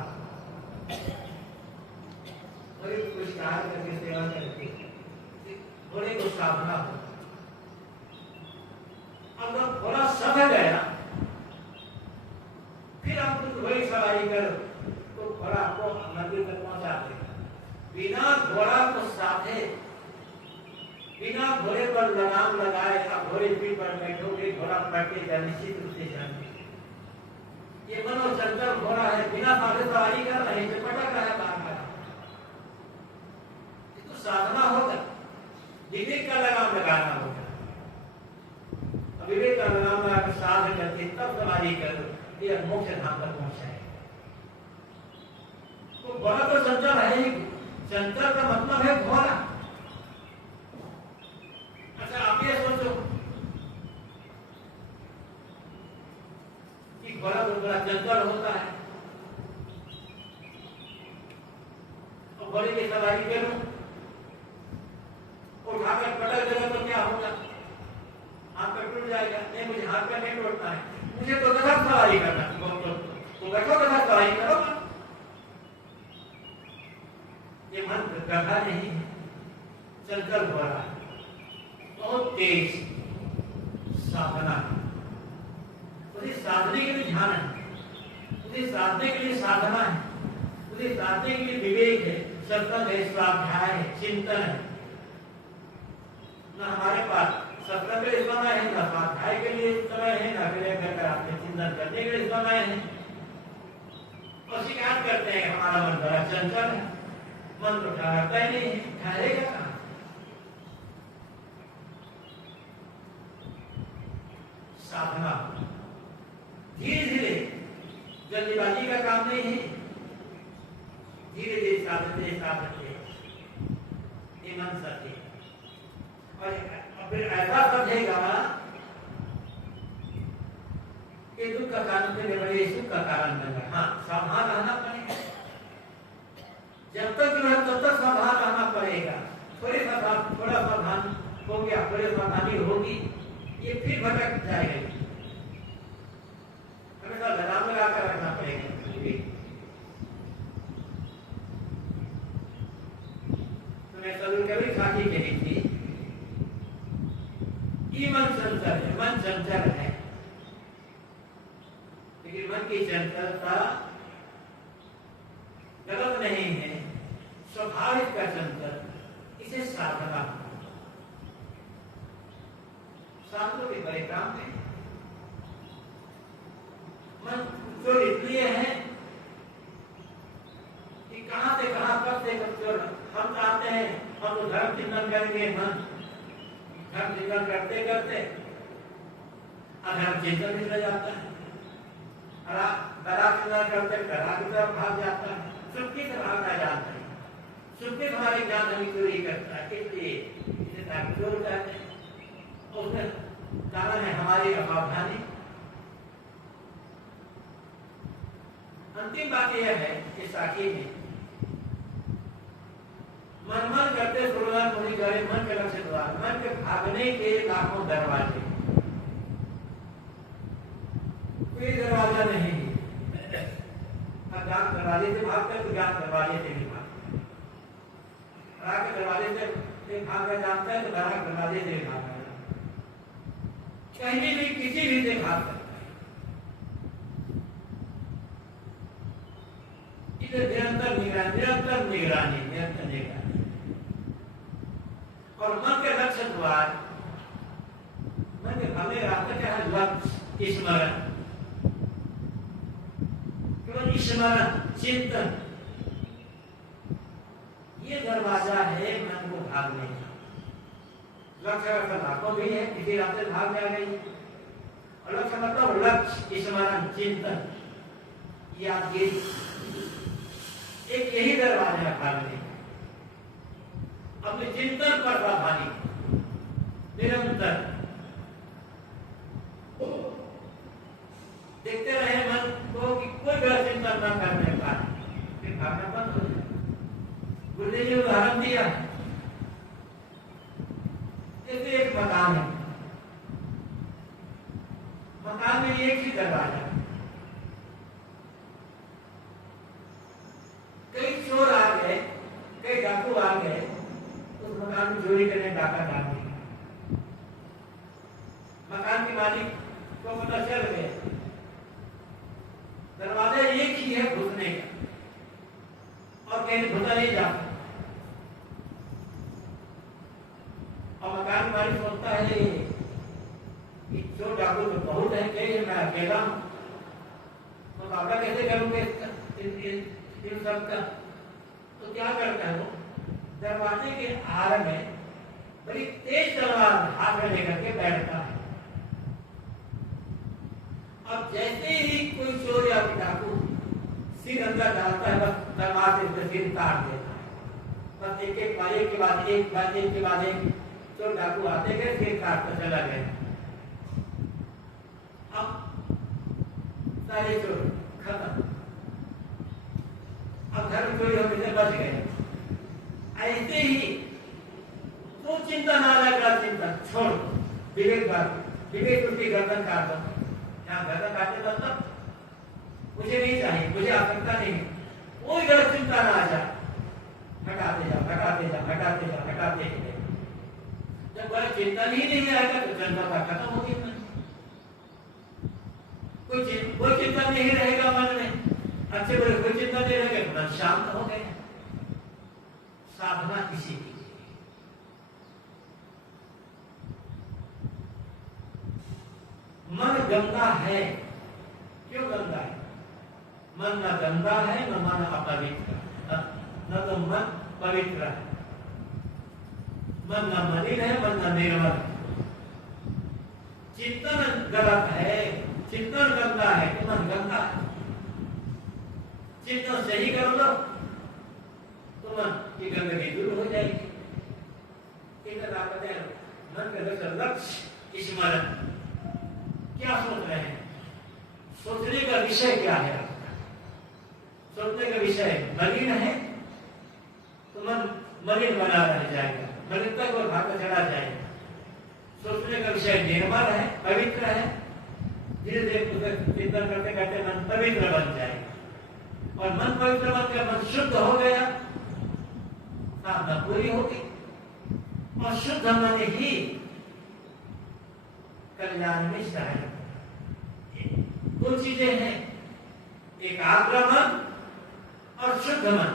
घोड़े को पुरस्कार करके सेवा करके घोड़े को साधना हो। अब घोड़ा सध गया, फिर आप घोड़े सवारी करो तो घोड़ा आपको मंदिर तक पहुंचा देगा। बिना घोड़ा को साधे, बिना घोड़े पर लगाम लगाए आप घोड़े पीठ पर बैठोगे, घोड़ा पलटे निश्चित रूप से जाएंगे। ये मनोचंचल घोड़ा है, बिना साधे सवारी कर रहे हैं, पटक रहा है बार बार। तो साधना होगा, विवेक का लगाम लगाना होगा। विवेक का लगाम लगाकर साधन करके तब सवारी करो, यह मोक्ष धाम तक पहुंचाए। तो घोड़ा तो चंचल है ही, चंचल का मतलब है घोड़ा। अच्छा आप ये सोचो कि घोड़ा तो बड़ा चंचल होता है, तो घोड़े की सवारी करूं, उठाकर पटक देगा तो क्या होगा? हाथ पर टूट जाएगा। नहीं, मुझे हाथ पर नहीं टूटना है, मुझे तो गधा सवारी करना है। तो बैठो गधा सवारी करो। ये मन गधा नहीं है, चंचल घोड़ा है, बहुत तेज साधना है। उसे साधने के लिए ध्यान है, उसे साधने के लिए साधना है, उसे साधने के लिए विवेक है, सत्संग है, स्वाध्याय है, चिंतन है। ना हमारे पास सत्संग के लिए समय है, ना स्वाध्याय के लिए समय है, ना फिर चिंतन करने के लिए समय है। और शिकायत करते हैं हमारा मन बड़ा चंचल है, मन तो ठहरता ही नहीं है, ठहरेगा कहाँ? साधना धीरे धीरे, जल्दीबाजी का काम नहीं है, धीरे धीरे साधते साधते ये मन सत्य। और फिर ऐसा समझेगा कि दुख का कारण से बड़े सुख का कारण बन रहा। हाँ, सावधान रहना पड़ेगा, जब तक जो है तब तक सावधान रहना पड़ेगा। थोड़ा सावधान हो गया, थोड़ी सावधानी होगी, ये फिर भटक जाएगा। हमेशा लगाम लगा कर रखना पड़ेगा। तो मैं सदगुरु कबीर साखी कही थी, ये मन चंचल है, मन चंचल है, लेकिन मन की चंचलता गलत नहीं है, स्वाभाविक का चंचल, इसे साधना। साधनों के बड़े काम है। मन चोर इसलिए है कि कहां से कहां, कब से कब चोर। हम चाहते हैं हम तो धर्म चिंतन करेंगे, मन धर्म चिंतन करते करते अधर्म चिंतन में चला जाता है, चिंतन करते कला की तरफ भाग जाता है। सुख की तरफ भागना जाता है, सुख के हमारे ज्ञान हमें चोरी करता है, इसलिए इसे चोर कहते हैं। उसमें कारण है हमारी असावधानी। अंतिम बात यह है कि साखी में मन करते सुरगान मुनि करे, मन के लक्ष्य द्वार, मन के भागने के लाखों दरवाजे, कोई दरवाजा नहीं। ज्ञान दरवाजे से भागते तो ज्ञान दरवाजे से भी भागते, राग के दरवाजे से भागना जानता है तो राग दरवाजे से भागना, कहीं भी किसी भी से भाग सकता है। इसे निरंतर निगरानी, निरंतर निगरानी, निरंतर निगरानी। और मन के लक्ष्य द्वार, मन के भागने रास्ते क्या है? लक्ष्य स्मरण, केवल स्मरण चिंतन, ये दरवाजा है मन को भागने का। लक्ष्य का लाखों भी है, किसी रास्ते भाग जा रही है। और लक्ष्य मतलब लक्ष्य स्मरण चिंतन, यादगिरी, एक यही दरवाजा भागने का। अपने चिंतन पर सावधानी, निरंतर देखते रहे मन को कि कोई गलत चिंतन न करने का, फिर भागना बंद हो जाए। गुरुदेव जी उदाहरण दिया, जैसे एक मकान है, मकान में एक ही दरवाजा, कई चोर आ गए, कई डाकू आ गए, उस मकान में चोरी करने डाका डाल दिया। मकान के मालिक को पता चल गया, दरवाजा एक ही है घुसने का, और कहीं घुसा नहीं जाता। और मकान मालिक सोचता है कि चोर डाकू तो बहुत है, कहीं मैं अकेला हूं, मुकाबला कैसे करूंगे इन सबका। तो क्या करता है वो, दरवाजे के आड़ में बड़ी तेज तलवार हाथ में लेकर के बैठता है। अब जैसे ही कोई चोर या डाकू सिर अंदर डालता है, बस तलवार से सिर काट देता है। बस एक एक के बाद एक चोर डाकू आते गए, सिर काट कर चला गया। अब सारे चोर खत्म, अब घर में चोरी होने से बच गए। ऐसे ही तो चिंतन आ जाएगा, चिंतन छोड़, विवेक उसकी गर्दन काट दो। यहाँ गर्दन काटे तब मुझे नहीं चाहिए, मुझे आवश्यकता नहीं, कोई गलत चिंता ना आ जाए, हटाते जाओ, हटाते जाओ, हटाते जाओ, हटाते जाओ। जब गलत चिंतन ही नहीं आएगा तो चंचलता खत्म होगी। कोई चिंतन नहीं रहेगा मन में, अच्छे बुरे कोई चिंता नहीं रहे, मन शांत हो गए। साधना किसी की मन गंदा है, क्यों गंदा है? मन न गंदा है न मन अपवित्र, न तो मन पवित्र है। मन न मलिन है, मन न निर्मल है। चिंतन गलत है, चिंतन गंदा है तो मन गंदा है। चिंतन सही कर लो तो मन की गंदगी दूर हो जाएगी। मन का लक्ष्य स्मरण, क्या सोच रहे हैं? सोचने का विषय क्या है आपका? सोचने का विषय मलिन है तो मन मलिन बना रह जाएगा, मलिनता को भाग चढ़ा जाएगा। सोचने का विषय निर्मल है, पवित्र है, धीरे धीरे चिंतन करते करते मन पवित्र बन जाएगा। और मन पवित्र बनकर मन शुद्ध हो गया, साधना पूरी होगी। और शुद्ध मन ही कल्याण में सहायक। दो चीजें हैं, एकाग्र मन और शुद्ध मन।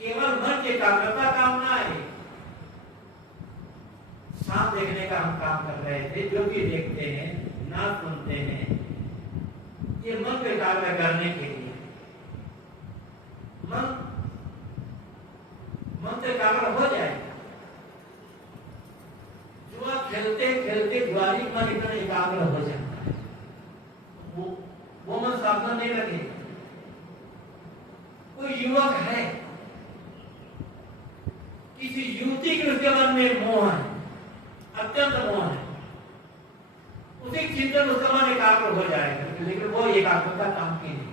केवल मन की एकाग्रता काम ना आए। सांप देखने का हम काम कर रहे थे, जो भी देखते हैं, ना सुनते हैं, ये मन को एकाग्र करने के लिए। मन से एकाग्र हो जाएगा। जुआ खेलते खेलते जुआरी मन इतना एकाग्र हो जाता है, वो मन साधना नहीं लगेगा। कोई युवक है, किसी युवती के उसके मन में मोह है, अत्यंत मोह है, उसी चिंतन उसका मन एकाग्र हो जाएगा, लेकिन वो एकाग्रता काम की नहीं।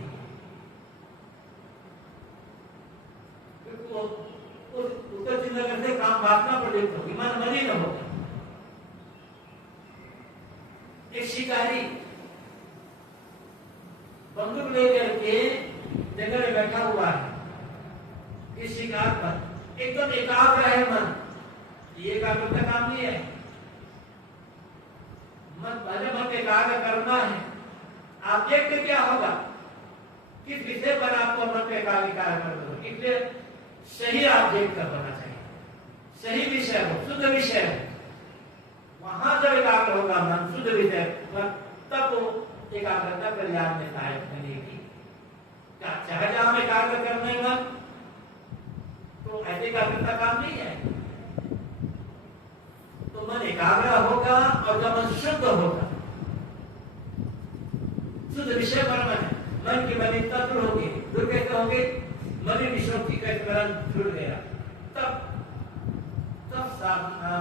उसका चिंतन करते काम वासना प्रयुक्त होगी, मन मलिन होगा। एक शिकारी बंदूक लेकर के जंगल में बैठा हुआ है, इस शिकार पर एकदम एकाग्र है मन। ये एकाग्रता काम नहीं है। मन पहले मन एकाग्र करना है। आप देखते क्या होगा, किस विषय पर आपको मन पे एकाग्र कर दो। इसलिए सही आप देख कर होना चाहिए, सही विषय हो, शुद्ध विषय हो। वहां जब एकाग्र होगा मन शुद्ध विषय पर, तब वो एकाग्रता कल्याण में सहायक बनेगी। चाहे जहां में एकाग्र करने मन, तो ऐसे एकाग्रता काम नहीं है। तो मन एकाग्र होगा और जब मन शुद्ध होगा, शुद्ध विषय पर मन की मलिनता दूर होगी। दूर कैसे होगी? मलिन विषयों की स्मरण छूट गया, तब साधना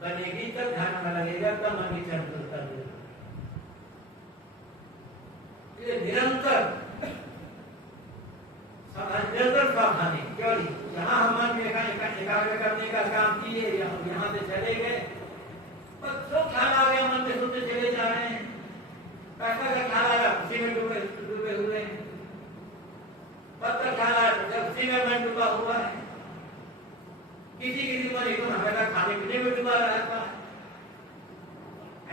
बनेगी, तब ध्यान में लगेगा, तब मन की चंचलता दूर। निरंतर सावधानी, केवल जहां हम मन एकाग्र करने का काम किए, यहाँ से चले गए, बस जो ख्याल आ गया मन में सुनते चले जा रहे हैं। पैसा का ख्याल आया, उसी में डूबे हुए हैं। पद का ख्याल आया, जब उसी में मन डूबा हुआ है। किसी मन एकदम हमेशा खाने पीने में डूबा रहता है।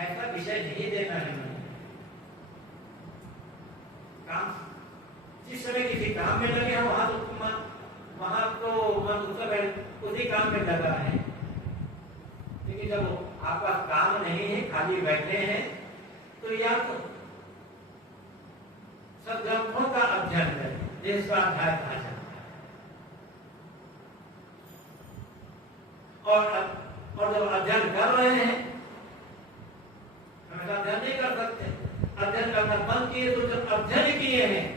ऐसा विषय नहीं देना है। काम जिस समय किसी काम में लगे हो, वहां तो मन उसी काम में लगा है। लेकिन जब आपका काम नहीं है, खाली बैठे हैं, तो या तो सद्ग्रंथों का अध्ययन करें, देश का अध्याय कहा जाता है। और जब अध्ययन कर रहे हैं, हमेशा अध्ययन नहीं कर सकते, अध्ययन करना बंद किए, तो जब अध्ययन किए हैं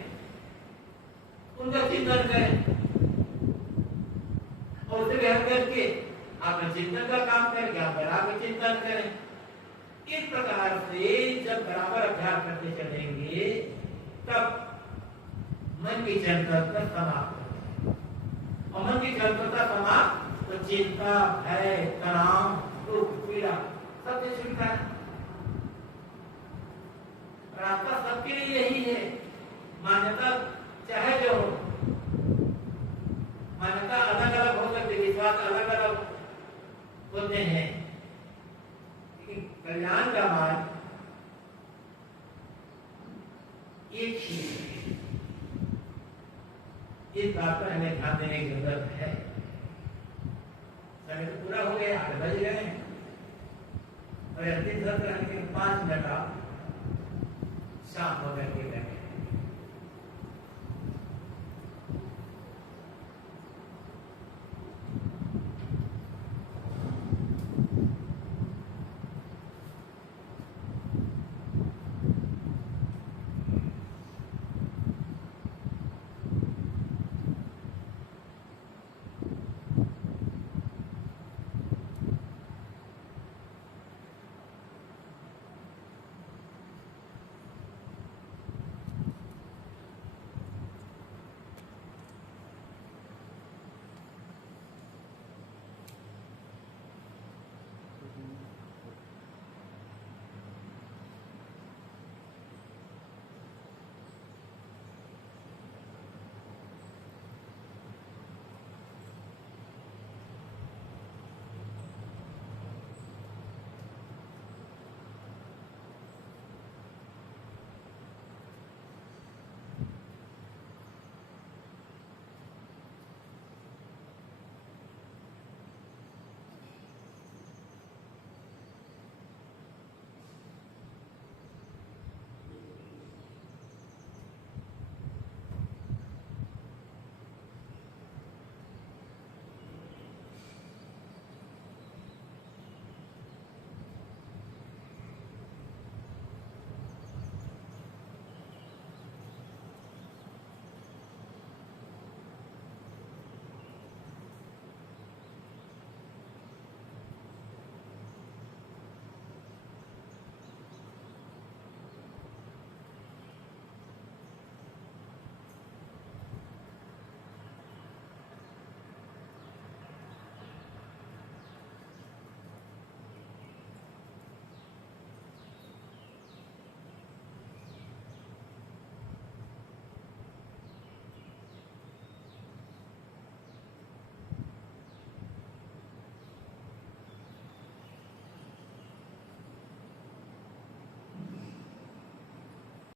उनका चिंतन करें, और उसे ग्रहण करके आप चिंतन का काम करें, आप बराबर चिंतन करें। इस प्रकार से जब बराबर अभ्यास करते चलेंगे, तब मन की चंचलता समाप्त हो। और मन की चंचलता समाप्त तो चिंता, भय, तनाव, दुख, पीड़ा सब चीज छूटता है। रास्ता सबके लिए यही है। मान्यता चाहे जो हो, मान्यता अलग अलग हो सकती, विश्वास अलग अलग होते हैं, लेकिन कल्याण का मार्ग एक ही है। इस बात पर हमें ध्यान देने की जरूरत है। समय तो पूरा हो गया, 8 बज गए हैं और अंतिम सत्र के 5 मिनट आप शाम हो गए।